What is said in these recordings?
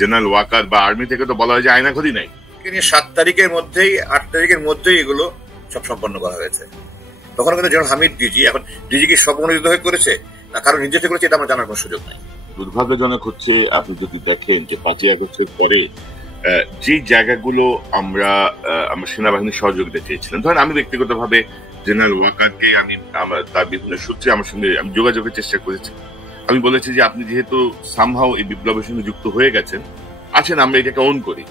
General Waker বা army থেকে তো বলা হয় যে আয়নাঘরই নাই। 7 তারিখের মধ্যেই 8 তারিখের মধ্যেই এগুলো সব সম্পন্ন করা হয়েছে। তখন কিন্তু জেনারেল হামিদ ডিজি, এখন ডিজি কি স্বপ্রণোদিত হয়ে করেছে না কারো নির্দেশে করেছে, এটা আমার জানার কোনো সুযোগ নাই। দুর্ভাগ্যজনক হচ্ছে আপনি যদি দেখেন যে 5ই আগস্টের পরে যে জায়গাগুলো আমরা সেনাবাহিনীর সহযোগিতা চেয়েছিলাম, ধরেন আমি ব্যক্তিগতভাবে জেনারেল ওয়াকারকে আমি তার বিভিন্ন সূত্রে আমার সঙ্গে আমি যোগাযোগের চেষ্টা করেছি। আমি বলেছি যে আপনি যেহেতু সামহাও এই বিপ্লবের সঙ্গে যুক্ত হয়ে গেছেন, আসেন আমরা এটাকে অন করি,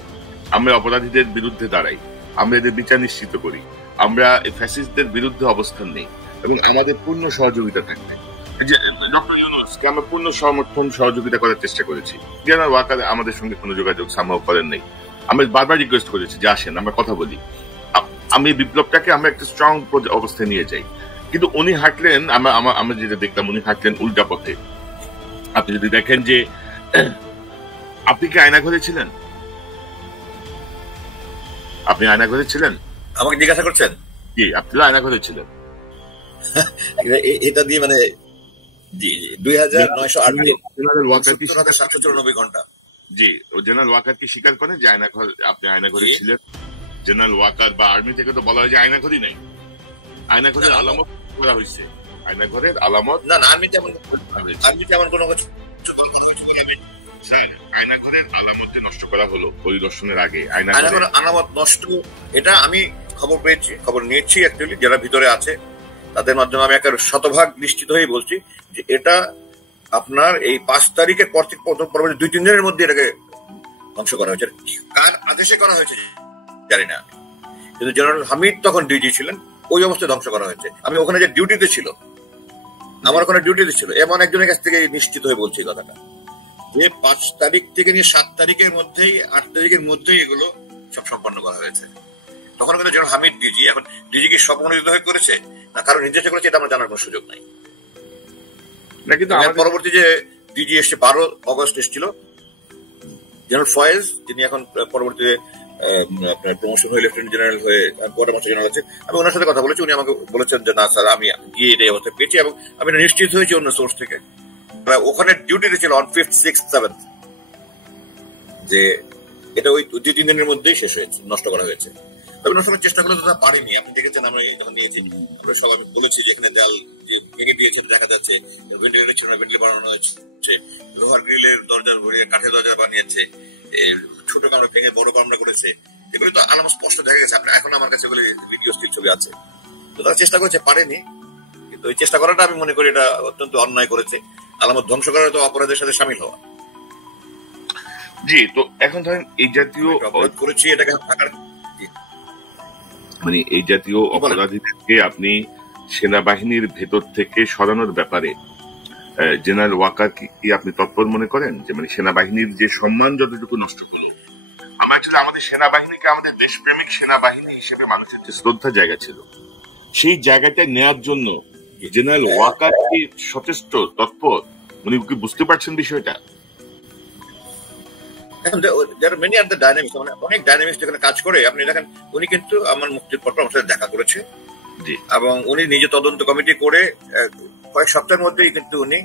আমরা অপরাধীদের বিরুদ্ধে দাঁড়াই, আমরা এদের বিচার নিশ্চিত করি, আমরা ফ্যাসিস্টদের বিরুদ্ধে অবস্থান নেই এবং আমাদের পূর্ণ সহযোগিতা থাকবে। ডক্টর ইউনূসকে আমরা পূর্ণ সমর্থন সহযোগিতা করার চেষ্টা করেছি। জেনারেল ওয়াকার আমাদের সঙ্গে কোনো যোগাযোগ সামহাও করেন নাই। আমরা বারবার রিকোয়েস্ট করেছি যে আসেন আমরা কথা বলি, আমি বিপ্লবটাকে আমরা একটা স্ট্রং অবস্থায় নিয়ে যাই। কিন্তু উনি হাঁটলেন, আমরা যেটা দেখলাম উনি হাঁটলেন উল্টা পথে। আপনি যদি দেখেন যে আপনি কি আয়নাঘরে ছিলেন? আপনি আয়নাঘরে ছিলেন? আমাকে জিজ্ঞাসা করছেন? জি, আপনি তো আয়নাঘরে ছিলেন। এটা দিয়ে মানে 2908 ঘন্টা। জি, জেনারেল ওয়াকার কি স্বীকার করেন যে আপনি আয়নাঘরে ছিলেন? জেনারেল ওয়াকার বা আর্মি থেকে তো বলা হয় যে আয়নাঘরই নাই, আয়নাঘরের আলামত করা হয়েছে, আয়নাঘরের আলামত না না, আর্মি তেমন কোনো কিছু আয়নাঘরের আলামত নষ্ট করা হলো পরিদর্শনের আগে। আয়নাঘরের আলামত নষ্ট, এটা আমি খবর পেয়েছি, খবর নিয়েছি অ্যাকচুয়ালি যারা ভিতরে আছে তাদের মাধ্যমে আমি একটা শতভাগ নিশ্চিত হয়ে বলছি যে এটা আপনার এই 5 তারিখের পরবর্তী 2-3 দিনের মধ্যে এটাকে ধ্বংস করা হয়েছে। কার আদেশে করা হয়েছে জানি না, কিন্তু জেনারেল হামিদ তখন ডিজি ছিলেন, ওই অবস্থায় ধ্বংস করা হয়েছে। আমি ওখানে যে ডিউটিতে ছিল, আমার ওখানে ডিউটিতে ছিল, এমন একজনের কাছ থেকে নিশ্চিত হয়ে বলছি কথাটা, যে 5 তারিখ থেকে নিয়ে 7 তারিখের মধ্যেই 8 তারিখের মধ্যেই এগুলো সব সম্পন্ন করা হয়েছে। তখন কিন্তু জেনারেল হামিদ ডিজি, এখন ডিজি কি স্বপ্রণোদিত হয়ে করেছে না কারো নির্দেশে করেছে, এটা আমার জানার কোনো সুযোগ নাই। কিন্তু পরবর্তী যে ডিজি এসছে 12 অগস্ট এসেছিল জেনারেল ফয়েজ, যিনি এখন পরবর্তীতে আপনার প্রমোশন হয়ে লেফটেন্যান্ট জেনারেল হয়ে কোয়ার্টার মাস্টার জেনারেল আছে। আমি ওনার সাথে কথা বলেছি, উনি আমাকে বলেছেন যে না স্যার আমি গিয়ে এই অবস্থা পেয়েছি এবং আমি নিশ্চিত হয়েছি অন্য সোর্স থেকে। ওখানে ডিউটিতে ছিল অন 5th, 6th, 7th, যে এটা ওই 2-3 দিনের মধ্যেই শেষ হয়েছে, নষ্ট করা হয়েছে। তবে নষ্ট করার চেষ্টা করলে তো পারিনি। আপনি দেখেছেন আমরা যখন নিয়েছি, আমরা সব আমি বলেছি যে এখানে দেয়াল যে ভেঙে দিয়েছে দেখা যাচ্ছে, ভেন্টিলেটর ছিল না, ভেন্টিলেটর বানানো হয়েছে, লোহার গ্রিলের দরজা ভরিয়ে কাঠের দরজা বানিয়েছে, ছোট কামরা ভেঙে বড় কামরা করেছে, এগুলি তো আলামত স্পষ্ট দেখা গেছে। এখন আমার কাছে এগুলি ভিডিও স্টিল ছবি আছে। তো তারা চেষ্টা করেছে, পারেনি, কিন্তু ওই চেষ্টা করাটা আমি মনে করি এটা অত্যন্ত অন্যায় করেছে। আলামত ধ্বংস করা তো অপরাধের সাথে সামিল হওয়া। জি, তো এখন ধরেন এই জাতীয় অপরাধ করেছি, এটাকে থাকার মানে এই জাতীয় অপরাধীদেরকে আপনি সেনাবাহিনীর ভেতর থেকে সরানোর ব্যাপারে জেনারেল ওয়াকার কি আপনি তৎপর মনে করেন? যে মানে সেনাবাহিনীর যে সম্মান যতটুকু নষ্ট হলো, আমরা আমাদের সেনাবাহিনীকে আমাদের দেশপ্রেমিক সেনাবাহিনী হিসেবে মানুষের যে শ্রদ্ধা জায়গা ছিল, সেই জায়গাটা নেওয়ার জন্য জেনারেল ওয়াকার কি সচেষ্ট তৎপর? উনি কি বুঝতে পারছেন বিষয়টা? অনেক ডাইনামিক্স এখানে কাজ করে। আপনি দেখেন উনি কিন্তু আমার মুক্তির পর আমার সাথে দেখা করেছে এবং উনি নিজে তদন্ত কমিটি করে কয়েক সপ্তাহের মধ্যেই কিন্তু উনি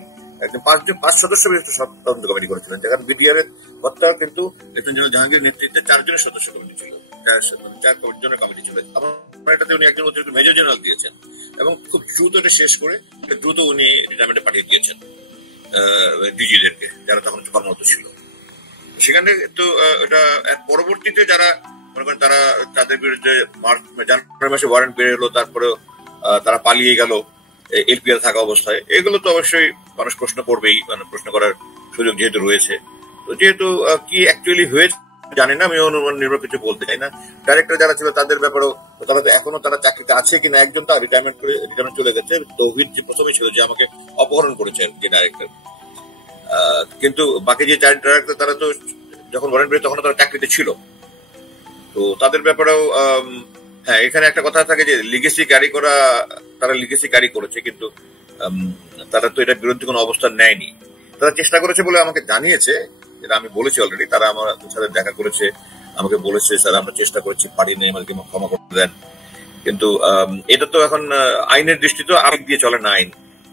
একদম 5 সদস্য বিশিষ্ট তদন্ত কমিটি করেছিলেন। যেখানে বিডিআর এর হত্যা কিন্তু লেফটেন্যান্ট জেনারেল জাহাঙ্গীর নেতৃত্বে 4 জনের সদস্য কমিটি ছিল, 4 জনের কমিটি ছিল। আমার এটাতে উনি একজন অতিরিক্ত মেজর জেনারেল দিয়েছেন এবং খুব দ্রুত এটা শেষ করে দ্রুত উনি রিটায়ারমেন্টে পাঠিয়ে দিয়েছেন ডিজিদেরকে, যারা তখন কর্মরত ছিল সেখানে। তো এটা পরবর্তীতে যারা মনে করেন তাদের বিরুদ্ধে জানুয়ারি মাসে ওয়ারেন্ট বের হলো, তারপরে তারা পালিয়ে গেল এলপিআর থাকা অবস্থায়, এগুলো তো অবশ্যই মানুষ প্রশ্ন করবেই, মানে প্রশ্ন করার সুযোগ যেহেতু রয়েছে। তো যেহেতু কি অ্যাকচুয়ালি হয়েছে জানি না, আমি অনুমান নির্ভর কিছু বলতে চাই না। ডাইরেক্টর যারা ছিল তাদের ব্যাপারেও তারা তো এখনো তারা চাকরিতে আছে কিনা, একজন তো রিটায়ারমেন্ট চলে গেছে, তৌহিদ যে প্রথমে ছিল যে আমাকে অপহরণ করেছে আর কি ডাইরেক্টর, কিন্তু বাকি যে 4 ডাইরেক্টর তারা তো যখন ওয়ারেন্ট বের তখন তারা চাকরিতে ছিল। তো তাদের ব্যাপারেও হ্যাঁ, এখানে একটা কথা থাকে যে লিগেসি ক্যারি করা, তারা লিগেসি ক্যারি করেছে, কিন্তু তারা তো এটার বিরুদ্ধে কোনো অবস্থান নেয়নি। তারা চেষ্টা করেছে বলে আমাকে জানিয়েছে, এটা আমি বলেছি অলরেডি। তারা আমার সাথে দেখা করেছে, আমাকে বলেছে স্যার আমরা চেষ্টা করেছি, পারিনি, আমাদেরকে ক্ষমা করে দেন। কিন্তু এটা তো এখন আইনের দৃষ্টিতে আবেগ দিয়ে চলে না আইন।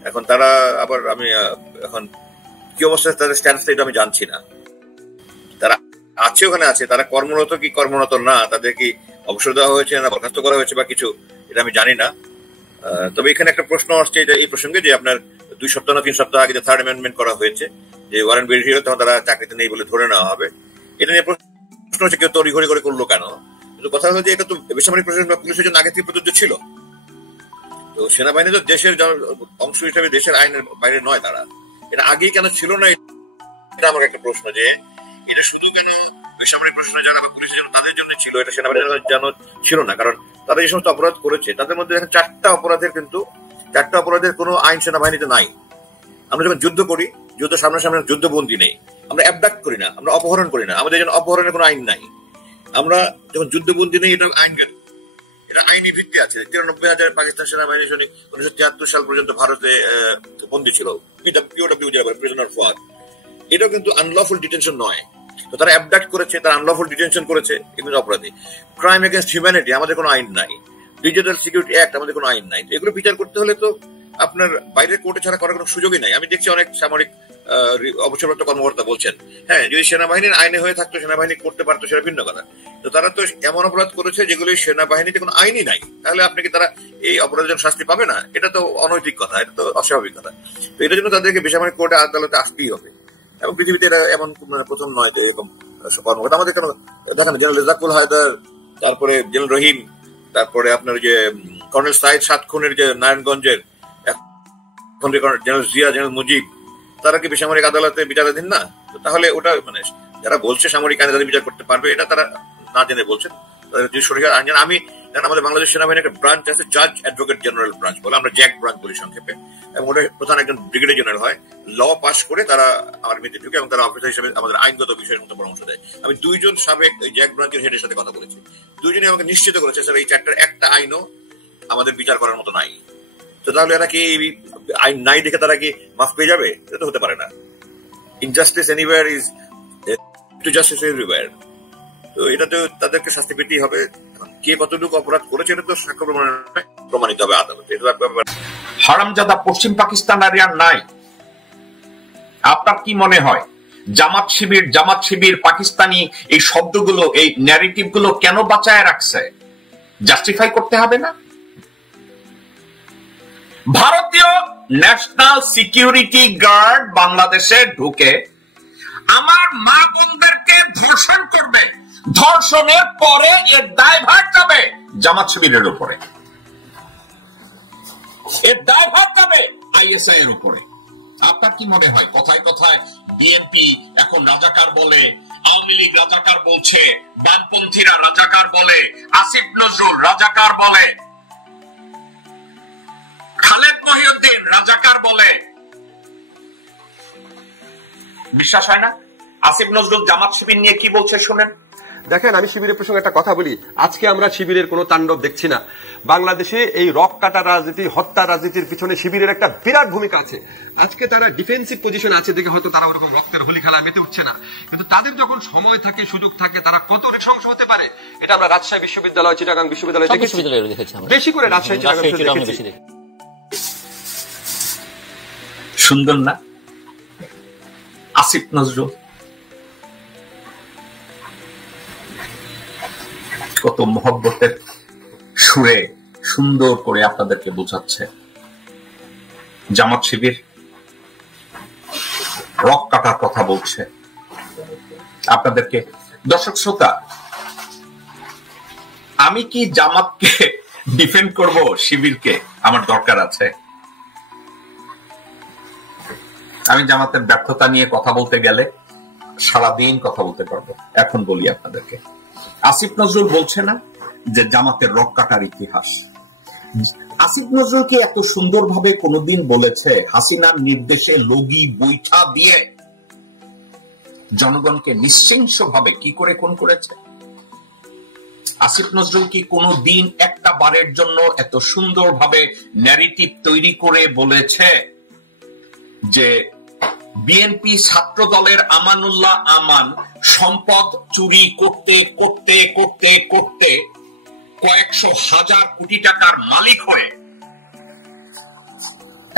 এখন তারা আবার আমি এখন কি অবস্থায় তাদের স্ট্যান্ডটা এটা আমি জানছি না। তারা আছে ওখানে আছে, তারা কর্মরত কি কর্মরত না, তাদের কি অবসর দেওয়া হয়েছে না বরখাস্ত করা হয়েছে বা কিছু, এটা আমি জানি না। তবে এখানে একটা প্রশ্ন আসছে এই প্রসঙ্গে যে আপনার 2 সপ্তাহ না 3 সপ্তাহ আগে যে 3rd অ্যামেন্ডমেন্ট করা হয়েছে যে ওয়ারেন্ট বেরিয়ে তখন তারা চাকরিতে নেই বলে ধরে নেওয়া হবে, এটা নিয়ে প্রশ্ন হচ্ছে কেউ তড়িঘড়ি করে করলো কেন। কিন্তু কথা হলো যে এটা তো বেসামরিক প্রশাসন বা পুলিশের জন্য আগে থেকে প্রযোজ্য ছিল। তো সেনাবাহিনী তো দেশের অংশ হিসেবে দেশের আইনের বাইরে নয়, তারা এটা আগেই কেন ছিল না, এটা আমার একটা প্রশ্ন। যে এটা শুধু কেন বেসামরিক প্রশাসনের জন্য বা পুলিশের জন্য তাদের জন্য ছিল, এটা সেনাবাহিনীর জন্য ছিল না? কারণ তারা যে সমস্ত অপরাধ করেছে তাদের মধ্যে এখন 4টা অপরাধের কোনো আইন সেনাবাহিনীতে নাই। আমরা যখন যুদ্ধ করি, যুদ্ধ সামনাসামনি যুদ্ধবন্দী নেই, আমরা অ্যাবডাক্ট করি না, আমরা অপহরণ করি না, আমাদের জন্য অপহরণের কোনো আইন নাই। আমরা যখন যুদ্ধবন্দী নেই, এটা আইনজ্ঞান, এটা আইনি ভিত্তি আছে। 93,000 পাকিস্তান সেনাবাহিনী সৈনিক 1973 সাল পর্যন্ত ভারতে বন্দী ছিল, প্রিজনার অফ ওয়ার। এটাও কিন্তু আনলফুল ডিটেনশন নয়। তো তারা অ্যাবডাক্ট করেছে, তারা আনলফুল ডিটেনশন করেছে, এগুলো অপরাধী। ক্রাইম এগেনস্ট হিউম্যানিটি আমাদের কোনো আইন নাই, ডিজিটাল সিকিউরিটি অ্যাক্ট আমাদের কোনো আইন নাই। এগুলো বিচার করতে হলে তো আপনার বাইরের কোর্টে ছাড়া করার কোনো সুযোগই নাই। আমি দেখছি অনেক সামরিক অবসরপ্রাপ্ত কর্মকর্তা বলছেন, হ্যাঁ যদি সেনাবাহিনীর আইনে হয়ে থাকতো সেনাবাহিনী করতে পারতো, সেটা ভিন্ন কথা। তো তারা তো এমন অপরাধ করেছে যেগুলি সেনাবাহিনীতে কোনো আইনই নাই, তাহলে আপনি কি তারা এই অপরাধের জন্য শাস্তি পাবে না? এটা তো অনৈতিক কথা, এটা তো অস্বাভাবিক কথা। তো এটার জন্য তাদেরকে বেসামরিক কোর্টে আদালতে আসতেই হবে। এবং পৃথিবীতে এটা এমন প্রথম নয় যে এরকম কর্মকর্তা আমাদের কেন দেখেন, জেনারেল রেজাকুল হায়দার, তারপরে জেনারেল রহিম, তারপরে আপনার যে কর্নেল সাইদ 7 খুনের যে নারায়ণগঞ্জের, এখন জেনারেল জিয়া, জেনারেল মুজিব, তারা কি বেসামরিক আদালতে বিচারাধীন না? তাহলে ওটা মানে যারা বলছে সামরিক আইনে তাদের বিচার করতে পারবে, এটা তারা না জেনে বলছেন। আমি আমাদের বাংলাদেশ সেনাবাহিনীর একটা ব্রাঞ্চ আছে, জাজ অ্যাডভোকেট জেনারেল ব্রাঞ্চ বলে, আমরা জ্যাক ব্রাঞ্চ বলি সংক্ষেপে। এবং ওটা প্রধান একজন ব্রিগেডিয়ার জেনারেল হয়, ল পাস করে তারা আর্মিতে ঢুকে এবং তারা অফিসার হিসেবে আমাদের আইনগত বিষয়ের মতো পরামর্শ দেয়। আমি 2 জন সাবেক ওই জ্যাক ব্রাঞ্চের হেডের সাথে কথা বলেছি, 2 জনই আমাকে নিশ্চিত করেছে স্যার এই 4টার একটা আইনও আমাদের বিচার করার মতো নাই। তো তাহলে এরা কি আইন নাই দেখে তারা কি মাফ পেয়ে যাবে? এটা তো হতে পারে না। Injustice anywhere is to justice everywhere. তো এটা তো তাদেরকে শাস্তি পেতেই হবে। কে কতটুকু অপরাধ করেছে এটা তো সাক্ষ্য প্রমাণিত হবে আদালতে। হারামজাদা পশ্চিম পাকিস্তান আর নাই। আপনার কি মনে হয় জামাত শিবির পাকিস্তানি এই শব্দগুলো, এই ন্যারেটিভ গুলো কেন বাঁচায় রাখছে? জাস্টিফাই করতে হবে না? ভারতীয় ন্যাশনাল সিকিউরিটি গার্ড বাংলাদেশে ঢুকে আমার মা বোনদেরকে ধর্ষণ করবে, ধর্ষণের পরে এর দায়ভার যাবে জামাত শিবিরের উপরে, এর দায়ভার যাবে আইএসআই এর উপরে। আপনার কি মনে হয় কথায় কথায় বিএনপি এখন রাজাকার বলে, আওয়ামী লীগ রাজাকার বলছে, বামপন্থীরা রাজাকার বলে, আসিফ নজরুল রাজাকার বলে, খালেদ মহিউদ্দিন রাজাকার বলে? বিশ্বাস হয় না? আসিফ নজরুল জামাত শিবির নিয়ে কি বলছে শুনেন। দেখেন, আমি শিবিরের প্রসঙ্গে একটা কথা বলি। আজকে আমরা শিবিরের কোনো তাণ্ডব দেখছি না। বাংলাদেশে এই রক কাটা রাজনীতি, হত্যা রাজনীতির পিছনে শিবিরের একটা বিরাট ভূমিকা আছে। আজকে তারা ডিফেন্সিভ পজিশন আছে দেখে হয়তো তারা ওরকম রক্তের হোলি খেলা মেতে উঠছে না, কিন্তু তাদের যখন সময় থাকে, সুযোগ থাকে, তারা কত নৃশংস হতে পারে এটা আমরা রাজশাহী বিশ্ববিদ্যালয়, চিটাগাং বিশ্ববিদ্যালয় দেখেছি, বেশি করে রাজশাহী চিটাগাং দেখেছি। সুন্দর না আসিফ নজরুল? কত মহব্বতের সুরে সুন্দর করে আপনাদেরকে বোঝাচ্ছে। জামাত শিবির রক কাটার কথা বলছে আপনাদেরকে। দর্শক শ্রোতা, আমি কি জামাতকে ডিফেন্ড করব? শিবিরকে আমার দরকার আছে? আমি জামাতের ব্যর্থতা নিয়ে কথা বলতে গেলে সারাদিন কথা বলতে পারবো। এখন বলি আপনাদেরকে, আসিফ নজরুল বলছে না যে জামাতের রক কাটার ইতিহাস? আসিফ নজরুল কি এত সুন্দরভাবে কোনদিন বলেছে হাসিনার নির্দেশে লগি বৈঠা দিয়ে জনগণকে নৃশংসভাবে কি করে খুন করেছে? আসিফ নজরুল কি কোনদিন একটা বারের জন্য এত সুন্দরভাবে ন্যারেটিভ তৈরি করে বলেছে যে বিএনপি ছাত্র দলের আমানুল্লাহ আমান সম্পদ চুরি করতে করতে করতে করতে কয়েকশো হাজার কোটি টাকার মালিক হয়ে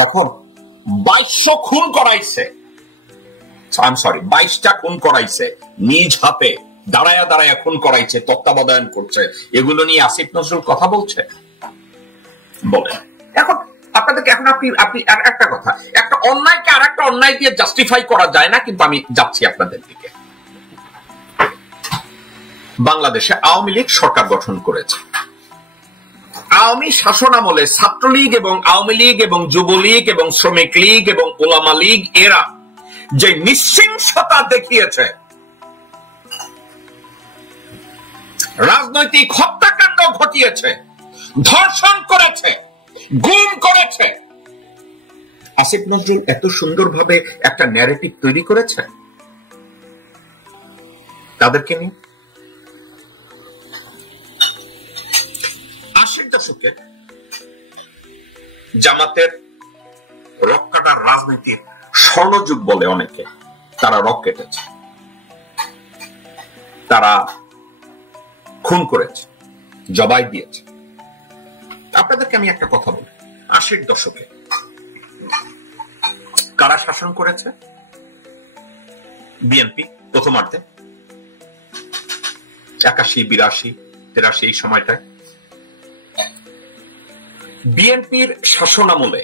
এখন 2200 খুন করাইছে, 22টা খুন করাইছে নিজ হাতে দাঁড়ায়া দাঁড়ায়া খুন করাইছে, তত্ত্বাবধান করছে, এগুলো নিয়ে আসিফ নজরুল কথা বলছে? বলেন। এখন আপনাদেরকে এখন আপনি একটা কথা, একটা অন্যায়কে আর একটা অন্যায় দিয়ে জাস্টিফাই করা যায় না, কিন্তু আমি যাচ্ছি আপনাদের দিকে। বাংলাদেশে আওয়ামী লীগ সরকার গঠন করেছে। আওয়ামী শাসন আমলে ছাত্রলীগ এবং আওয়ামী লীগ এবং যুবলীগ এবং শ্রমিক লীগ এবং ওলামা লীগ এরা যে নৃশংসতা দেখিয়েছে, রাজনৈতিক হত্যাকাণ্ড ঘটিয়েছে, ধর্ষণ করেছে, গুম করেছে, আসিফ নজরুল এত সুন্দরভাবে একটা ন্যারেটিভ তৈরি করেছে তাদেরকে নিয়ে। 80 দশকে জামাতের রক কাটার রাজনীতির স্বর্ণযুগ বলে অনেকে, তারা রক কেটেছে, তারা খুন করেছে, জবাই দিয়েছে। আপনাদেরকে আমি একটা কথা বলি, 80 দশকে কারা শাসন করেছে? বিএনপি প্রথমার্ধে 81, 82, 83 এই সময়টায় বিএনপির শাসন আমলে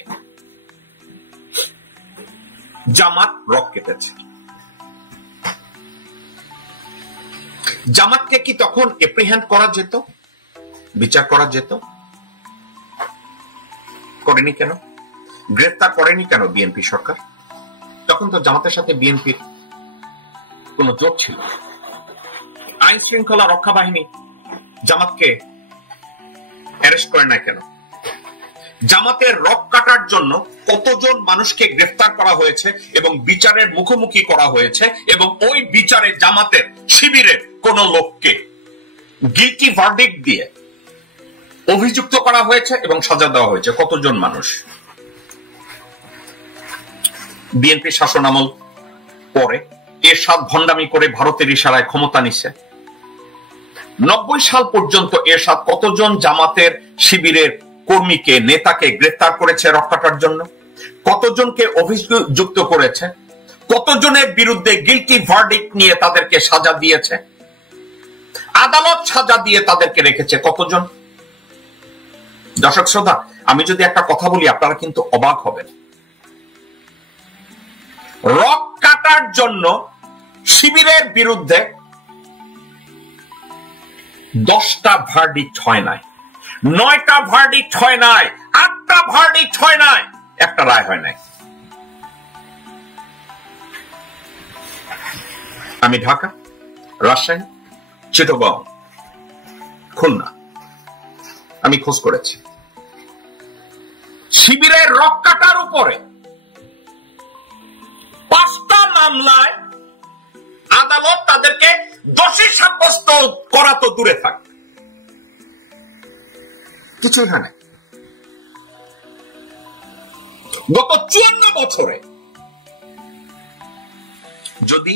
জামাত রক কেটেছে। জামাতকে কি তখন এপ্রিহেন্ড করা যেত, বিচার করা যেত? করেনি কেন? গ্রেফতার করেনি কেন বিএনপি সরকার? তখন তো জামাতের সাথে বিএনপির কোন জোট ছিল। আইন শৃঙ্খলা রক্ষা বাহিনী জামাতকে অ্যারেস্ট করে না কেন? জামাতের রক কাটার জন্য কতজন মানুষকে গ্রেফতার করা হয়েছে এবং বিচারের মুখোমুখি করা হয়েছে, এবং ওই বিচারে জামাতের শিবিরের কোন লোককে গিলটি ভার্ডিক্ট দিয়ে অভিযুক্ত করা হয়েছে এবং সাজা দেওয়া হয়েছে কতজন মানুষ? বিএনপি শাসন আমল পরে এরশাদ ভণ্ডামি করে ভারতের ইশারায় ক্ষমতা নিচ্ছে। 90 সাল পর্যন্ত এরশাদ কতজন জামাতের শিবিরের কর্মীকে, নেতাকে গ্রেফতার করেছে রক কাটার জন্য? কতজনকে অভিযুক্ত করেছে? কতজনের বিরুদ্ধে গিলটি ভার্ডিক্ট নিয়ে তাদেরকে সাজা দিয়েছে? আদালত সাজা দিয়ে তাদেরকে রেখেছে কতজন? দর্শক শ্রোতা, আমি যদি একটা কথা বলি আপনারা কিন্তু অবাক হবেন। রক কাটার জন্য শিবিরের বিরুদ্ধে 10টা ভার্ডিক্ট হয় নাই, 9টা ভার্ডিক্ট হয় নাই, 8টা ভার্ডিক্ট হয় নাই, একটা রায় হয় নাই। আমি ঢাকা, রাজশাহী, চিটাগং, খুলনা আমি খোঁজ করেছি। শিবিরের রক কাটার উপরে 5টা মামলায় আদালত তাদেরকে দোষী সাব্যস্ত করা তো দূরে থাক, কিছুই হয় না। গত 54 বছরে যদি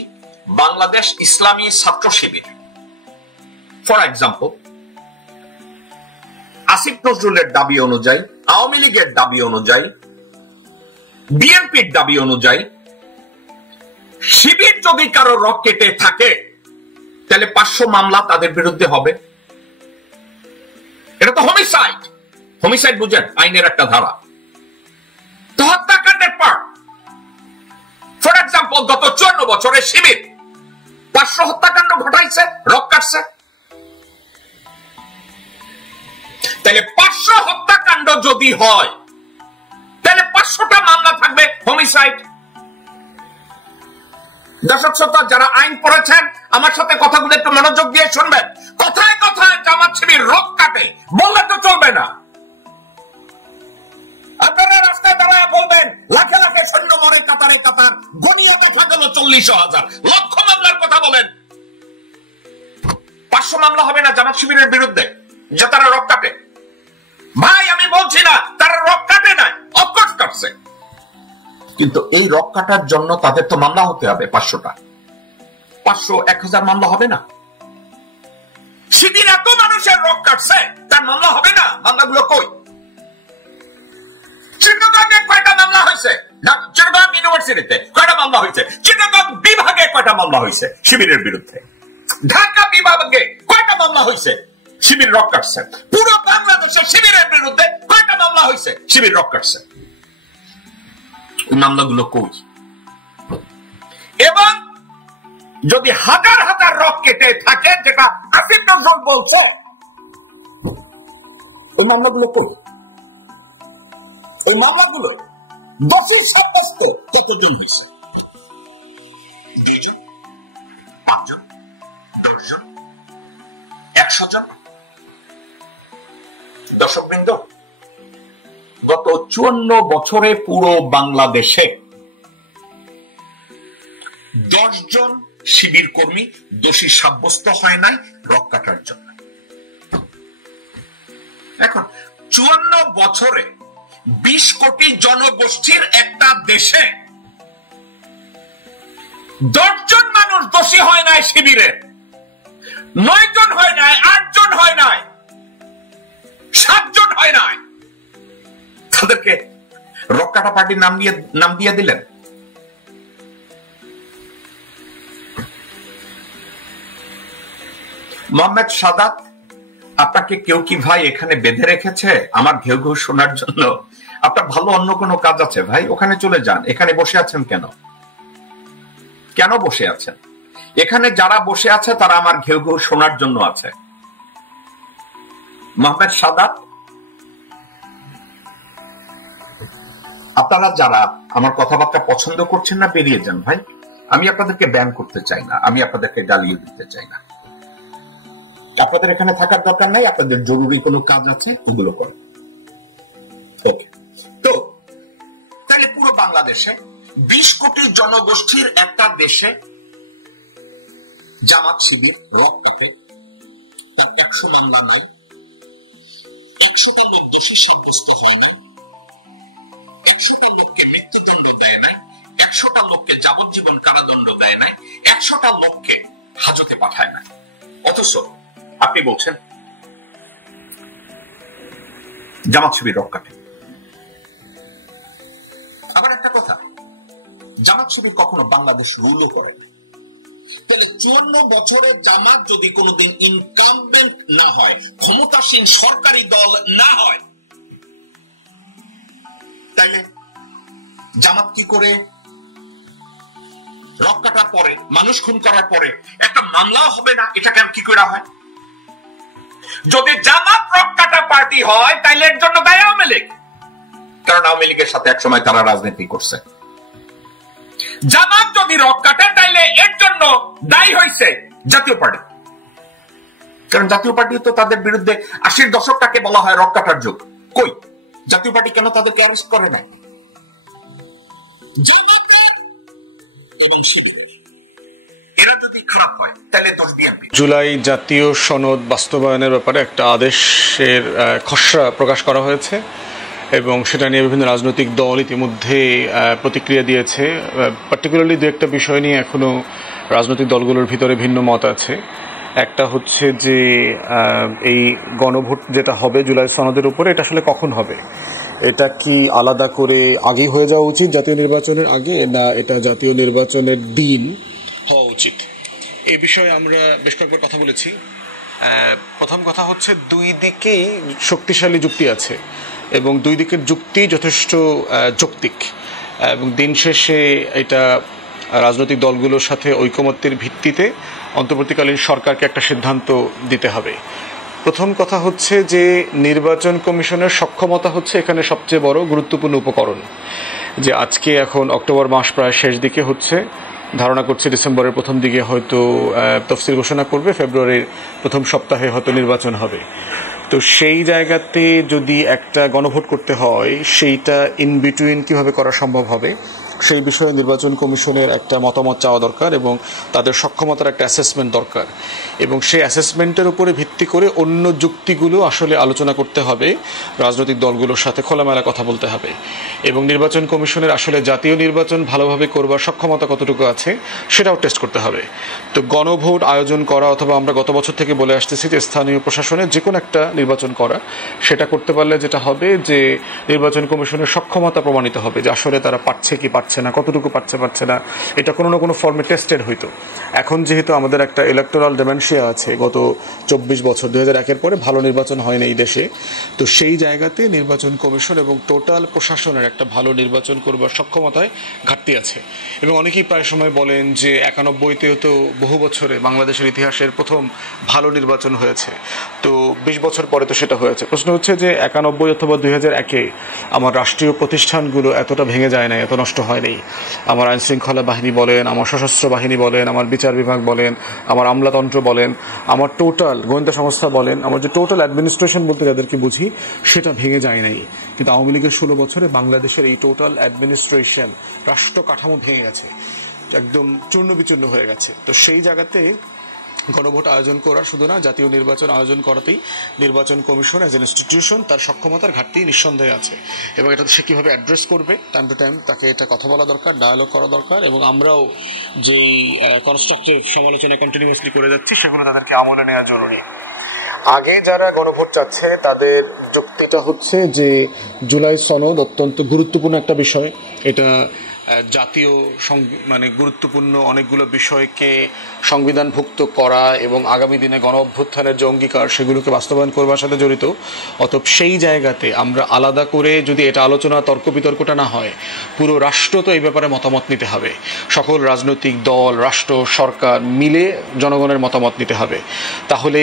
বাংলাদেশ ইসলামী ছাত্র শিবির ফর এক্সাম্পল আসিফ নজরুলের দাবি অনুযায়ী, আওয়ামী লীগের দাবি অনুযায়ী, বিএনপির দাবি অনুযায়ী শিবির যদি কারো রক কেটে থাকে, তাহলে 500 মামলা তাদের বিরুদ্ধে হবে। এটা তো হোমিসাইড। হোমিসাইড বুঝেন, আইনের একটা ধারা, তো হত্যাকাণ্ডের পার্ট। ফর এক্সাম্পল গত 54 বছরে শিবির 500 হত্যাকাণ্ড ঘটাইছে, রক কাটছে। তাহলে 500 হত্যাকাণ্ড যদি হয়, তাহলে 500টা মামলা থাকবে হোমিসাইড। দর্শক শ্রোতা, যারা আইন পড়েছেন আমার সাথে কথাগুলো একটু মনোযোগ দিয়ে শুনবেন। কথায় কথায় জামাত শিবির রক কাটে বললে তো চলবে না। আপনারা রাস্তায় দাঁড়ায় বলবেন লাখে লাখে সৈন্য মরে কাতারে কাতার, গনিয়ে কথা গেল 40,000, লক্ষ মামলার কথা বলেন। 500 মামলা হবে না জামাত শিবিরের বিরুদ্ধে যে তারা রক কাটে? ভাই আমি বলছি না তারা রক কাটে না, অফকোর্স কাটছে, কিন্তু এই রক কাটার জন্য তাদের তো মামলা হতে হবে 500টা। 500, 1000 মামলা হবে না। শিবির এত মানুষের রক কাটছে, তার মামলা হবে না? মামলাগুলো কই? চিটাগংয়ে কয়টা মামলা হয়েছে? চিটাগং ইউনিভার্সিটিতে কয়টা মামলা হয়েছে? চিটাগং বিভাগে কয়টা মামলা হয়েছে শিবিরের বিরুদ্ধে? ঢাকা বিভাগে কয়টা মামলা হয়েছে? শিবির রক কাটছে। পুরো বাংলাদেশের শিবিরের বিরুদ্ধে কয়টা মামলা হয়েছে? শিবির রক কাটছে। ওই মামলাগুলো কই? এবং যদি হাজার হাজার রক কেটে থাকে, যেটা আসিফ নজরুল বলছে, ওই মামলাগুলো কই? ওই মামলাগুলো দোষী সাব্যস্ত কতজন হয়েছে? 2 জন, 5 জন, 10 জন, 100 জন? দর্শকবৃন্দ, গত 54 বছরে পুরো বাংলাদেশে 10 জন শিবির কর্মী দোষী সাব্যস্ত হয় নাই রক কাটার জন্য। এখন 54 বছরে 20 কোটি জনগোষ্ঠীর একটা দেশে 10 জন মানুষ দোষী হয় নাই শিবিরের, 9 জন হয় নাই, 8 জন হয় নাই, 7 জন হয় নাই, তাদেরকে রক কাটা পার্টির নাম দিয়ে দিলেন। মোহাম্মদ সাদাত, আপনাকে কেউ কি ভাই এখানে বেঁধে রেখেছে আমার ঘেউ ঘেউ শোনার জন্য? আপনার ভালো অন্য কোনো কাজ আছে ভাই? ওখানে চলে যান। এখানে বসে আছেন কেন? কেন বসে আছেন? এখানে যারা বসে আছে তারা আমার ঘেউ ঘেউ শোনার জন্য আছে। মোহাম্মদ সাদাত, আপনারা যারা আমার কথাবার্তা পছন্দ করছেন না, বেরিয়ে যান ভাই। আমি আপনাদেরকে ব্যান করতে চাই না, আমি আপনাদেরকে গালিয়ে দিতে চাই না। আপনাদের এখানে থাকার দরকার নাই, আপনাদের জরুরি কোনো কাজ আছে, ওগুলো করেন। ওকে, তো তাহলে পুরো বাংলাদেশে 20 কোটি জনগোষ্ঠীর একটা দেশে জামাত শিবির রক কাটে, তার 100 মামলা নাই, 100টা লোক দোষী সাব্যস্ত হয় না, 100টা লোককে মৃত্যুদণ্ড দেয় নাই, 100টা লোককে যাবজ্জীবন কারাদণ্ড দেয় নাই, 100টা লোককে হাজতে পাঠায় না। অথচ আপনি বলছেন জামাত শিবির রক কাটে। আবার একটা কথা, জামাত শিবির কখনো বাংলাদেশ রুলও করে। তাহলে 54 বছরে জামাত যদি কোনোদিন ইনকামবেন্ট না হয়, ক্ষমতাসীন সরকারি দল না হয়, তাইলে জামাত কি করে রক কাটার পরে, মানুষ খুন করার পরে একটা মামলা হবে না? এটা কেন কি করে হয়? যদি জামাত রক কাটা পার্টি হয় তাইলে এর জন্য দায়ী আওয়ামী লীগ, কারণ আওয়ামী লীগের সাথে একসময় তারা রাজনীতি করছে। জামাত যদি রক কাটে তাইলে এর জন্য দায়ী হয়েছে জাতীয় পার্টি, কারণ জাতীয় পার্টি তো তাদের বিরুদ্ধে 80-র দশকটাকে বলা হয় রক কাটার যুগ। কই জাতীয় পার্টি কেন তাদেরকে অ্যারেস্ট করে নাই? জামাত এবং শিবির এরা যদি খারাপ হয় তাহলে দোষ বিএনপি। জুলাই জাতীয় সনদ বাস্তবায়নের ব্যাপারে একটা আদেশের খসড়া প্রকাশ করা হয়েছে এবং সেটা নিয়ে বিভিন্ন রাজনৈতিক দল ইতিমধ্যে প্রতিক্রিয়া দিয়েছে। পার্টিকুলারলি দু একটা বিষয় নিয়ে এখনো রাজনৈতিক দলগুলোর ভিতরে ভিন্ন মত আছে। একটা হচ্ছে যে এই গণভোট যেটা হবে জুলাই সনদের উপরে, এটা আসলে কখন হবে? এটা কি আলাদা করে আগেই হয়ে যাওয়া উচিত জাতীয় নির্বাচনের আগে, না এটা জাতীয় নির্বাচনের দিন হওয়া উচিত? এ বিষয়ে আমরা বেশ কয়েকবার কথা বলেছি। প্রথম কথা হচ্ছে দুই দিকেই শক্তিশালী যুক্তি আছে এবং দুই দিকের যুক্তি যথেষ্ট যৌক্তিক, এবং দিন শেষে এটা রাজনৈতিক দলগুলোর সাথে ঐকমত্যের ভিত্তিতে অন্তর্বর্তীকালীন সরকারকে একটা সিদ্ধান্ত দিতে হবে। প্রথম কথা হচ্ছে যে নির্বাচন কমিশনের সক্ষমতা হচ্ছে এখানে সবচেয়ে বড় গুরুত্বপূর্ণ উপকরণ। যে আজকে এখন অক্টোবর মাস প্রায় শেষ দিকে হচ্ছে, ধারণা করছে ডিসেম্বরের প্রথম দিকে হয়তো তফসিল ঘোষণা করবে, ফেব্রুয়ারির প্রথম সপ্তাহে হয়তো নির্বাচন হবে। তো সেই জায়গাতে যদি একটা গণভোট করতে হয়, সেইটা ইন বিটুইন কিভাবে করা সম্ভব হবে সেই বিষয়ে নির্বাচন কমিশনের একটা মতামত চাওয়া দরকার এবং তাদের সক্ষমতার একটা অ্যাসেসমেন্ট দরকার, এবং সেই অ্যাসেসমেন্টের উপরে ভিত্তি করে অন্য যুক্তিগুলো আসলে আলোচনা করতে হবে, রাজনৈতিক দলগুলোর সাথে খোলামেলা কথা বলতে হবে, এবং নির্বাচন কমিশনের আসলে জাতীয় নির্বাচন ভালোভাবে করবার সক্ষমতা কতটুকু আছে সেটাও টেস্ট করতে হবে। তো গণভোট আয়োজন করা, অথবা আমরা গত বছর থেকে বলে আসতেছি যে স্থানীয় প্রশাসনের যে কোনো একটা নির্বাচন করা, সেটা করতে পারলে যেটা হবে যে নির্বাচন কমিশনের সক্ষমতা প্রমাণিত হবে যে আসলে তারা পারছে কি পারছে না, কতটুকু পারছে না, এটা কোনো না কোনো ফর্মে টেস্টেড হইতো। এখন যেহেতু আমাদের একটা ইলেকটোরাল ডিমেনশিয়া আছে, গত 24 বছর 2001-এর পরে ভালো নির্বাচন হয়নি এই দেশে, তো সেই জায়গাতে নির্বাচন কমিশন এবং টোটাল প্রশাসনের একটা ভালো নির্বাচন করবার সক্ষমতায় ঘাটতি আছে। এবং অনেকেই প্রায় সময় বলেন যে 91-তেও তো বহু বছরে বাংলাদেশের ইতিহাসের প্রথম ভালো নির্বাচন হয়েছে, তো 20 বছর পরে তো সেটা হয়েছে। প্রশ্ন হচ্ছে যে 91 অথবা 2001-এ আমার রাষ্ট্রীয় প্রতিষ্ঠানগুলো এতটা ভেঙে যায় নাই, এত নষ্ট হয়নি। আমার আইন শৃঙ্খলা বাহিনী বলেন, আমার সশস্ত্র বাহিনী বলেন, আমার বিচার বিভাগ বলেন, আমার আমলাতন্ত্র বলেন, আমার টোটাল গোয়েন্দা সংস্থা বলেন, আমার যে টোটাল অ্যাডমিনিস্ট্রেশন বলতে যাদেরকে বুঝি সেটা ভেঙে যায় নাই। কিন্তু আওয়ামী লীগের 16 বছরে বাংলাদেশের এই টোটাল অ্যাডমিনিস্ট্রেশন, রাষ্ট্র কাঠামো ভেঙে গেছে, একদম চূর্ণ বিচূর্ণ হয়ে গেছে। তো সেই জায়গাতে গণভোট আয়োজন করা শুধু না, জাতীয় নির্বাচন আয়োজন করাতেই নির্বাচন কমিশন অ্যাজ এন ইনস্টিটিউশন তার সক্ষমতার ঘাটতি নিঃসন্দেহে আছে। এবং এটা সে কীভাবে অ্যাড্রেস করবে, টাইম টু টাইম তাকে এটা কথা বলা দরকার, ডায়ালগ করা দরকার। এবং আমরাও যেই কনস্ট্রাকটিভ সমালোচনা কন্টিনিউয়াসলি করে যাচ্ছি সেগুলো তাদেরকে আমলে নেওয়া জরুরি। আগে যারা গণভোট চাচ্ছে তাদের যুক্তিটা হচ্ছে যে জুলাই সনদ অত্যন্ত গুরুত্বপূর্ণ একটা বিষয়, এটা জাতীয় মানে গুরুত্বপূর্ণ অনেকগুলো বিষয়কে সংবিধানভুক্ত করা এবং আগামী দিনে গণ অভ্যুত্থানের যে অঙ্গীকার সেগুলোকে বাস্তবায়ন করবার সাথে জড়িত। অতএব সেই জায়গাতে আমরা আলাদা করে যদি এটা আলোচনা তর্ক বিতর্কটা না হয়, পুরো রাষ্ট্র তো এই ব্যাপারে মতামত নিতে হবে, সকল রাজনৈতিক দল, রাষ্ট্র, সরকার মিলে জনগণের মতামত নিতে হবে। তাহলে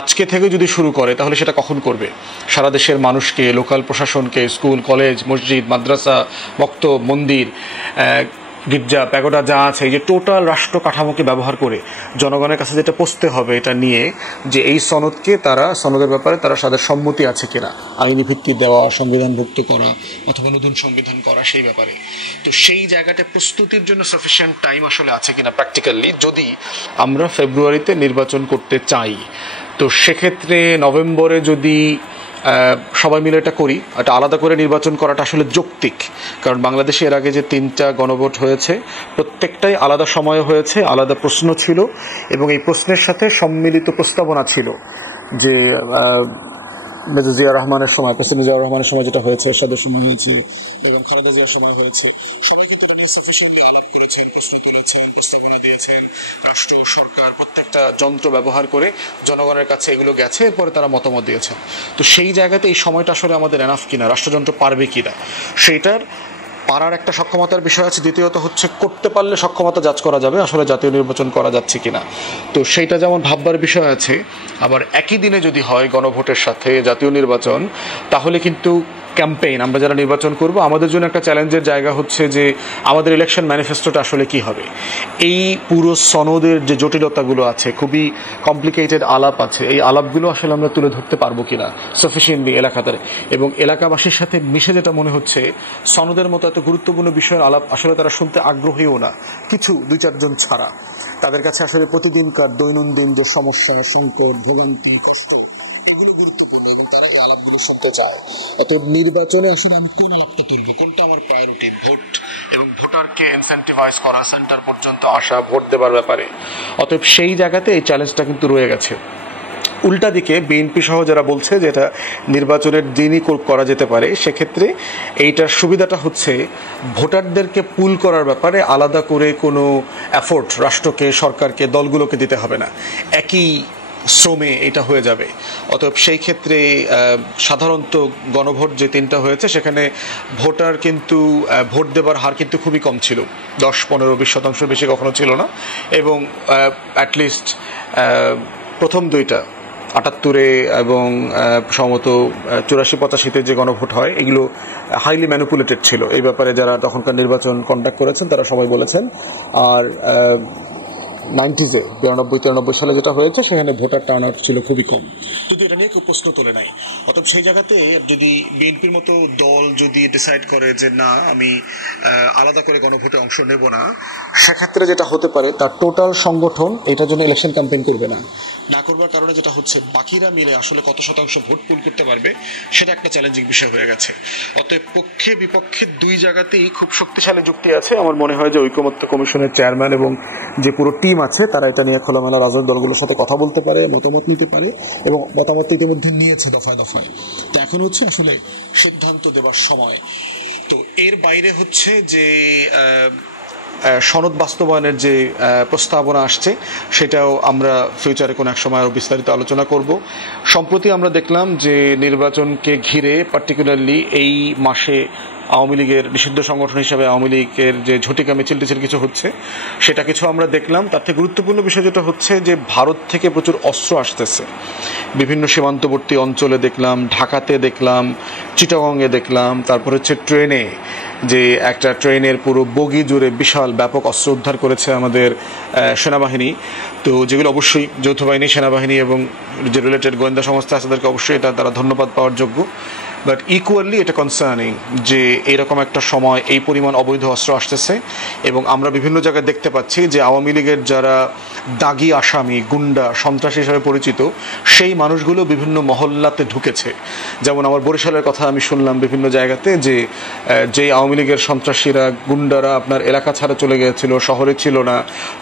আজকে থেকে যদি শুরু করে তাহলে সেটা কখন করবে? সারা দেশের মানুষকে, লোকাল প্রশাসনকে, স্কুল, কলেজ, মসজিদ, মাদ্রাসা, মক্তব, মন্দির, গির্জা, প্যাগোডা যা আছে, এই যে টোটাল রাষ্ট্র কাঠামোকে ব্যবহার করে জনগণের কাছে যেটা পৌঁছতে হবে এটা নিয়ে যে এই সনদকে তারা, সনদের ব্যাপারে তারা তাদের সম্মতি আছে কিনা, আইনি ভিত্তি দেওয়া, সংবিধানভুক্ত করা অথবা নতুন সংবিধান করা, সেই ব্যাপারে। তো সেই জায়গাটা প্রস্তুতির জন্য সাফিসিয়েন্ট টাইম আসলে আছে কিনা প্র্যাকটিক্যালি, যদি আমরা ফেব্রুয়ারিতে নির্বাচন করতে চাই। তো সেক্ষেত্রে নভেম্বরে যদি সবাই মিলে এটা করি, এটা আলাদা করে নির্বাচন করাটা আসলে যৌক্তিক। কারণ বাংলাদেশে এর আগে যে 3টা গণভোট হয়েছে প্রত্যেকটাই আলাদা সময়ে হয়েছে, আলাদা প্রশ্ন ছিল এবং এই প্রশ্নের সাথে সম্মিলিত প্রস্তাবনা ছিল। যে মেজর জিয়া রহমানের সময়, প্রেসিডেন্ট জিয়া রহমানের সময় যেটা হয়েছে, এরশাদের সময় হয়েছে, এবং খালেদা জিয়ার সময় হয়েছে, রাষ্ট্র, সরকার প্রত্যেকটা যন্ত্র ব্যবহার করে জনগণের কাছে এগুলো গেছে, এরপরে তারা মতামত দিয়েছেন। তো সেই জায়গাতে এই সময়টা আসলে আমাদের এনাফ কিনা, রাষ্ট্রযন্ত্র পারবে কিনা, সেইটার পারার একটা সক্ষমতার বিষয় আছে। দ্বিতীয়ত হচ্ছে করতে পারলে সক্ষমতা যাচ করা যাবে আসলে জাতীয় নির্বাচন করা যাচ্ছে কিনা। তো সেইটা যেমন ভাববার বিষয় আছে, আবার একই দিনে যদি হয় গণভোটের সাথে জাতীয় নির্বাচন, তাহলে কিন্তু ক্যাম্পেইন, আমরা যারা নির্বাচন করব আমাদের জন্য একটা চ্যালেঞ্জের জায়গা হচ্ছে যে আমাদের ইলেকশন ম্যানিফেস্টোটা আসলে কি হবে। এই পুরো সনদের যে জটিলতাগুলো আছে, খুবই কমপ্লিকেটেড আলাপ আছে, এই আলাপগুলো আসলে আমরা তুলে ধরতে পারবো কিনা সাফিসিয়েন্টলি এলাকাতে, এবং এলাকাবাসীর সাথে মিশে যেটা মনে হচ্ছে সনদের মতো এত গুরুত্বপূর্ণ বিষয়ের আলাপ আসলে তারা শুনতে আগ্রহীও না, কিছু 2-4 জন ছাড়া। তাদের কাছে আসলে প্রতিদিনকার দৈনন্দিন যে সমস্যা, সংকট, ভোগান্তি, কষ্ট, এগুলো গুরুত্বপূর্ণ এবং তারা এই আলাপগুলো শুনতে চায়। অতএব নির্বাচনে আসলে আমি কোন আলাপটা তুলব, কোনটা আমার প্রায়োরিটি, ভোট এবং ভোটারকে ইনসেন্টিভাইজ করা, সেন্টার পর্যন্ত আসা, ভোট দেবার ব্যাপারে। অতএব সেই জায়গাতে এই চ্যালেঞ্জটা কিন্তু রয়ে গেছে। উল্টা দিকে বিএনপি সহ যারা বলছে যে এটা নির্বাচনের দিনই করা যেতে পারে, সেক্ষেত্রে এইটার সুবিধাটা হচ্ছে ভোটারদেরকে পুল করার ব্যাপারে আলাদা করে কোনো এফোর্ট রাষ্ট্রকে, সরকারকে, দলগুলোকে দিতে হবে না, একই শ্রমে এটা হয়ে যাবে। অতএব সেই ক্ষেত্রে সাধারণত গণভোট যে 3টা হয়েছে সেখানে ভোটার কিন্তু ভোট দেবার হার কিন্তু খুবই কম ছিল, 10-15-20% বেশি কখনো ছিল না। এবং অ্যাটলিস্ট প্রথম 2টা 78-এ এবং সম্ভবত 84-85-তে যে গণভোট হয় এগুলো হাইলি ম্যানিপুলেটেড ছিল। এই ব্যাপারে যারা তখনকার নির্বাচন কন্ডাক্ট করেছেন তারা সবাই বলেছেন। আর 90s-এ 92-93 সালে যেটা হয়েছে সেখানে ভোটার টার্ন আউট ছিল খুবই কম, যদি এটা নিয়ে কেউ প্রশ্ন তোলে নাই। অতএব সেই জায়গাতে যদি বিএনপির মতো দল যদি ডিসাইড করে যে না আমি আলাদা করে গণভোটে অংশ নেব না, সেক্ষেত্রে যেটা হতে পারে তার টোটাল সংগঠন এটার জন্য ইলেকশন ক্যাম্পেইন করবে না, না করবার কারণে যেটা হচ্ছে বাকিরা মিলে আসলে কত শতাংশ ভোট পুল করতে পারবে সেটা একটা চ্যালেঞ্জিং বিষয় হয়ে গেছে। অতএব পক্ষে বিপক্ষে 2 জায়গাতেই খুব শক্তিশালী যুক্তি আছে। আমার মনে হয় যে ঐকমত্য কমিশনের চেয়ারম্যান এবং যে পুরো টিম আছে তারা এটা নিয়ে খোলামেলা রাজনৈতিক দলগুলোর সাথে কথা বলতে পারে, মতামত নিতে পারে এবং মতামত ইতিমধ্যে নিয়েছে দফায় দফায়। তো এখন হচ্ছে আসলে সিদ্ধান্ত দেবার সময়। তো এর বাইরে হচ্ছে যে সনদ বাস্তবায়নের যে প্রস্তাবনা আসছে সেটাও আমরা ফিউচারে কোনো এক সময় আরো বিস্তারিত আলোচনা করব। সম্প্রতি আমরা দেখলাম যে নির্বাচনকে ঘিরে পার্টিকুলারলি এই মাসে আওয়ামী লীগের নিষিদ্ধ সংগঠন হিসেবে আওয়ামী লীগের যে ঝটিকা মিছিল টিছিল কিছু হচ্ছে সেটা কিছু আমরা দেখলাম। তার থেকে গুরুত্বপূর্ণ বিষয় যেটা হচ্ছে যে ভারত থেকে প্রচুর অস্ত্র আসতেছে, বিভিন্ন সীমান্তবর্তী অঞ্চলে দেখলাম, ঢাকাতে দেখলাম, চিটাগংয়ে দেখলাম, তারপর হচ্ছে ট্রেনে যে একটা ট্রেনের পুরো বগি জুড়ে বিশাল ব্যাপক অস্ত্র উদ্ধার করেছে আমাদের সেনাবাহিনী। তো যেগুলো অবশ্যই যৌথ বাহিনী, সেনাবাহিনী এবং যে রিলেটেড গোয়েন্দা সংস্থা আছে তাদেরকে অবশ্যই এটা তারা ধন্যবাদ পাওয়ার যোগ্য। বাট ইকুয়ালি এটা কনসার্নিং যে এইরকম একটা সময় এই পরিমাণ অবৈধ অস্ত্র আসতেছে এবং আমরা বিভিন্ন জায়গায় দেখতে পাচ্ছি যে আওয়ামী লীগের যারা দাগি আসামি, গুন্ডা, সন্ত্রাসী হিসেবে পরিচিত সেই মানুষগুলো বিভিন্ন মহল্লাতে ঢুকেছে। যেমন আমার বরিশালের কথা আমি শুনলাম বিভিন্ন জায়গাতে যে আওয়ামী লীগের সন্ত্রাসীরা, গুন্ডারা আপনার এলাকা ছাড়া চলে গিয়েছিল, শহরে ছিল না,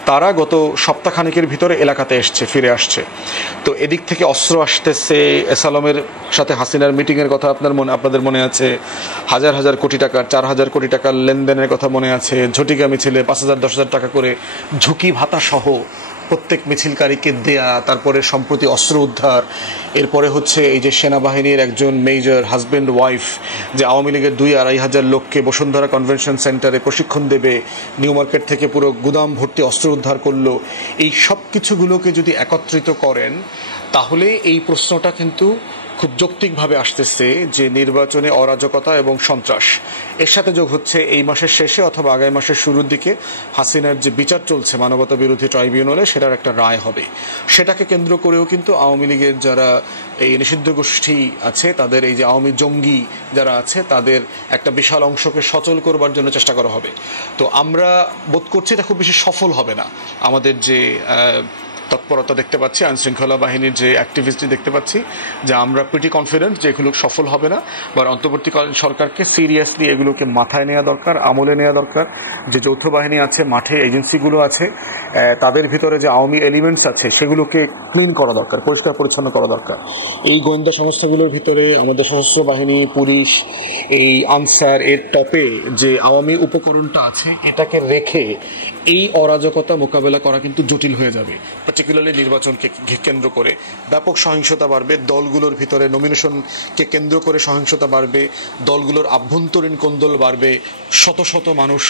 তারা গত সপ্তাহখানেকের ভিতরে এলাকাতে ফিরে আসছে। তো এদিক থেকে অস্ত্র আসতেছে। এসালমের সাথে হাসিনার মিটিংয়ের কথা আপনাদের মনে আছে, হাজার হাজার কোটি টাকার, 4,000 কোটি টাকার লেনদেনের কথা মনে আছে। ঝটিকা মিছিলে 5,000 10,000 টাকা করে ঝুঁকি ভাতা সহ প্রত্যেক মিছিলকারীকে দেয়া, তারপরে সম্প্রতি অস্ত্র উদ্ধার, এরপরে হচ্ছে এই যে সেনাবাহিনীর একজন মেজর হাজব্যান্ড ওয়াইফ যে আওয়ামী লীগের 2-2.5 হাজার লোককে বসুন্ধরা কনভেনশন সেন্টারে প্রশিক্ষণ দেবে, নিউ মার্কেট থেকে পুরো গুদাম ভর্তি অস্ত্র উদ্ধার করলো। এই সব কিছুগুলোকে যদি একত্রিত করেন তাহলে এই প্রশ্নটা কিন্তু খুব যৌক্তিকভাবে আসতেছে যে নির্বাচনে অরাজকতা এবং সন্ত্রাস এর সাথে যোগ হচ্ছে এই মাসের শেষে অথবা আগামী মাসের শুরুর দিকে হাসিনার যে বিচার চলছে মানবতা বিরোধী ট্রাইব্যুনালে, সেটার একটা রায় হবে। সেটাকে কেন্দ্র করেও কিন্তু আওয়ামী লীগের যারা এই নিষিদ্ধ গোষ্ঠী আছে, তাদের এই যে আওয়ামী জঙ্গি যারা আছে, তাদের একটা বিশাল অংশকে সচল করবার জন্য চেষ্টা করা হবে। তো আমরা বোধ করছি এটা খুব বেশি সফল হবে না। আমাদের যে তৎপরতা দেখতে পাচ্ছি, আইন শৃঙ্খলা বাহিনীর যে অ্যাক্টিভিটি দেখতে পাচ্ছি, যে আমরা প্রিটি কনফিডেন্ট যে এগুলো সফল হবে না। বা অন্তর্বর্তীকালীন সরকারকে সিরিয়াসলি এগুলোকে মাথায় নেওয়া দরকার, আমলে নেওয়া দরকার। যে যৌথ বাহিনী আছে, মাঠে এজেন্সিগুলো আছে, তাদের ভিতরে যে আওয়ামী এলিমেন্টস আছে সেগুলোকে ক্লিন করা দরকার, পরিষ্কার পরিচ্ছন্ন করা দরকার। এই গোয়েন্দা সংস্থাগুলোর ভিতরে আমাদের সশস্ত্র বাহিনী, পুলিশ, এই আনসার, এর টপে যে আওয়ামী উপকরণটা আছে এটাকে রেখে এই অরাজকতা মোকাবেলা করা কিন্তু জটিল হয়ে যাবে। পার্টিকুলারলি নির্বাচনকে কেন্দ্র করে ব্যাপক সহিংসতা বাড়বে, দলগুলোর ভিতরে নমিনেশনকে কেন্দ্র করে সহিংসতা বাড়বে, দলগুলোর আভ্যন্তরীণ কোন্দল বাড়বে, শত শত মানুষ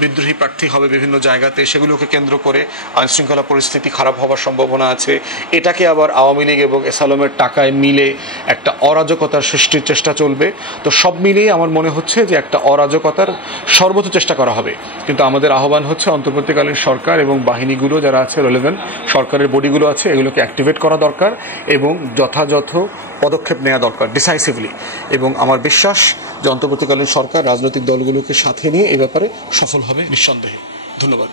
বিদ্রোহী প্রার্থী হবে বিভিন্ন জায়গাতে, সেগুলোকে কেন্দ্র করে আইন শৃঙ্খলা পরিস্থিতি খারাপ হওয়ার সম্ভাবনা আছে। এটাকে আবার আওয়ামী লীগ এবং এসালমের টাকায় মিলে একটা অরাজকতার সৃষ্টির চেষ্টা চলবে। তো সব মিলিয়ে আমার মনে হচ্ছে যে একটা অরাজকতার সর্বোচ্চ চেষ্টা করা হবে। কিন্তু আমাদের আহ্বান হচ্ছে অন্তর্বর্তীকালীন সরকার এবং বাহিনীগুলো যারা আছে, রেলেভেন্ট সরকারের বডিগুলো আছে, এগুলোকে অ্যাক্টিভেট করা দরকার এবং যথাযথ পদক্ষেপ নেওয়া দরকার ডিসাইসিভলি। এবং আমার বিশ্বাস যে অন্তর্বর্তীকালীন সরকার রাজনৈতিক দলগুলোকে সাথে নিয়ে এ ব্যাপারে সফল হবে নিঃসন্দেহে। ধন্যবাদ।